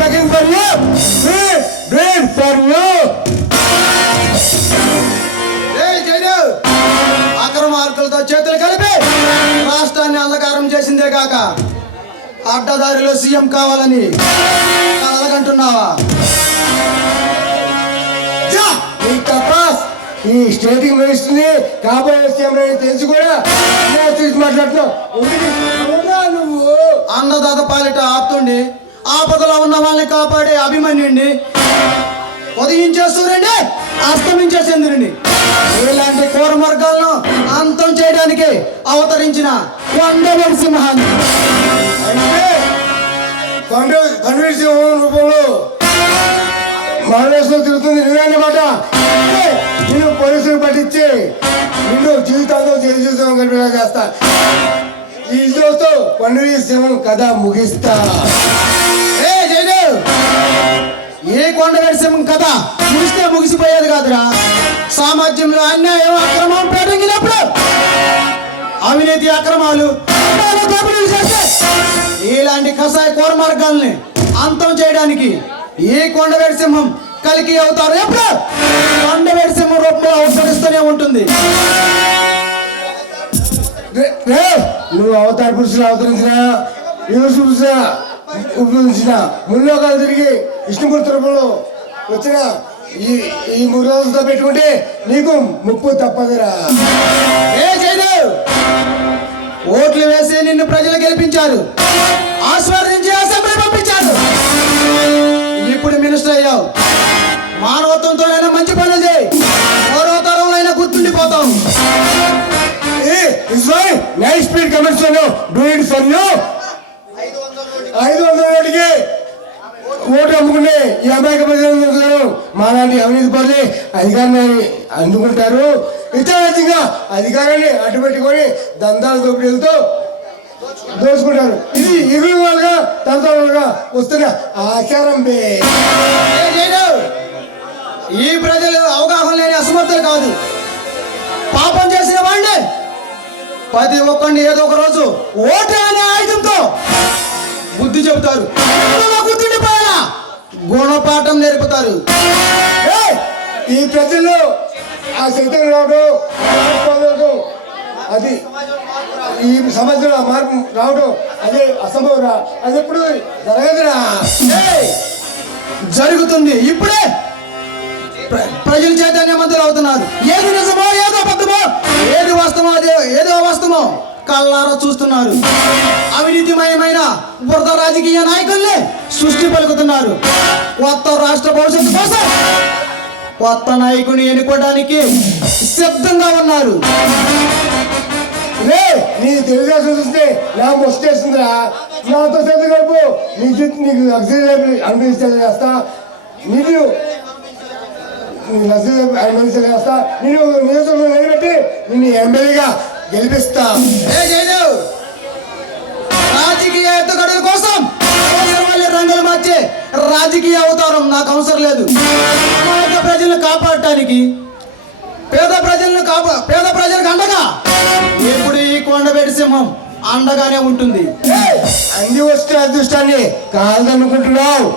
begging for you. Bread for you. అక్రమార్కులతో చేతులు కలిపి రాష్ట్రాన్ని అంధకారం చేసిందే కాక అడ్డదారిలో సీఎం కావాలని కలగంటున్నావా? ఈ స్టేట్ మినిస్టర్ని కాబోయే సీఎం తెలిసి కూడా మాట్లాడుతున్నావు. నువ్వు అన్నదాత పాలిట ఆపుతుండి ఆపదలో ఉన్న వాళ్ళని కాపాడే అభిమన్యుడిని ఉదయించే సూర్యుడిని అస్తమించే చంద్రుడిని ఇలాంటి కోర మార్గాలను అంతం చేయడానికి అవతరించిన కొండవీర సింహాన్ని కొండవీర సింహం రూపంలో మరణేశ్వరం తిరుగుతుంది నువ్వేనమాట. నేను పోలీసులు పట్టించి నిన్ను జీవితాంతో జీవితం గడిపేలా చేస్తా. ఈ రోజుతో కొండవీర సింహం కథ ముగిస్తా. ఏ కొండవీర సింహం కథ ముగిస్తే ముగిసిపోయేది కాదురా. సామాజ్యంలో అన్యాయం అక్రమం పెరిగినప్పుడు అవినీతి అక్రమాలు ఇలాంటి కషాయ కోర మార్గాల్ని అంతం చేయడానికి ఏ కొండవీర సింహం కలికి అవుతారు. ఎప్పుడు కొండవీర సింహం రూపంలో అవతరిస్తూనే ఉంటుంది. నువ్వు అవతార పురుషులు అవతరించిన ఉపయోగించిన ముల్లోకాలు తిరిగి విష్ణుమూర్తి రూపంలో వచ్చిన ఈ 3 రోజులతో పెట్టుకుంటే నీకు ముప్పు తప్పదురా. ఓట్లు వేసి నిన్ను ప్రజలు గెలిపించారు, ఆశీర్వదించి అసెంబ్లీ పంపించారు. ఇప్పుడు మినిస్టర్ అయ్యావు. మానవత్వంతోనైనా మంచి పనులు చేయి, మరో తరంలో అయినా గుర్తుండిపోతావు. Nice speed comments do it for you. 500 ఓటుకి ఓటు అమ్ముకునే ఈ అమాయక ప్రజలు మాలాంటి అవినీతి పనులు అధికారాన్ని అందుకుంటారు. ఇతరంగా అధికారాన్ని అడ్డుపెట్టుకొని దందాలు దోపిడీలతో దోచుకుంటారు. ఇది ఇగులు వాళ్ళగా తంత్రాలుగా వస్తున్న ఆచారం. ఈ ప్రజలు అవగాహన లేని అసమర్థులు కాదు, పాపం చేసిన వాడిని ప్రతి ఒక్కరిని ఏదో ఒక రోజు ఓటు అనే ఆయుధంతో బుద్ధి చెబుతారు, గుర్తుండిపోయేలా గుణపాఠం నేర్పుతారు. ఈ ప్రజల్లో ఆ శక్తి రావడం అది ఈ సమాజంలో మార్పు రావడం అది అసంభవం. అది ఎప్పుడు జరగదురా. జరుగుతుంది. ఇప్పుడే ప్రజలు చైతన్యవంతులు అవుతున్నారు. ఏది నిజమో ఏదో అబద్ధమో, ఏది వాస్తవమో ఏదో వాస్తవమో కళ్ళారా చూస్తున్నారు. అవినీతిమయమైన బురద రాజకీయ నాయకుల్ని సృష్టి పలుకుతున్నారు. కొత్త రాష్ట్ర భవిష్యత్తు కోసం కొత్త నాయకుని ఎన్నుకోవడానికి సిద్ధంగా ఉన్నారు. నీ తెలుగుదేశం చూస్తే నా ముష్టేస్తుందిరా. నాతో చదువు గడుపు నీకు అనుభవించేది చేస్తా. నేను చేస్తా. నేను నియోజకవర్గంలో నిలబెట్టి నిన్ను ఎమ్మెల్యేగా గెలిపిస్తా. రాజకీయ ఎత్తుగడల కోసం రంగులు మార్చే రాజకీయ అవతారం నాకు అవసరం లేదు. ప్రజలను కాపాడటానికి పేద ప్రజలకు అండగా ఎప్పుడు ఈ కొండవీర సింహం అండగానే ఉంటుంది. అంది వస్తే అదృష్టాన్ని కాదనుకుంటున్నావు.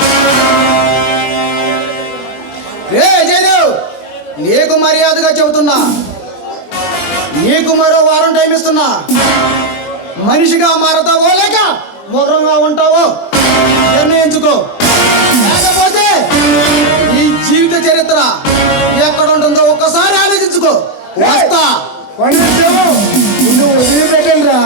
నీకు మర్యాదగా చెబుతున్నా, నీకు మరో వారం టైం ఇస్తున్నా. మనిషిగా మారతావో లేక ముఖంగా ఉంటావో నిర్ణయించుకో. లేకపోతే ఈ జీవిత చరిత్ర ఎక్కడ ఉంటుందో ఒక్కసారి ఆలోచించుకో. వస్తా. వదిలిపెట్టండి రా.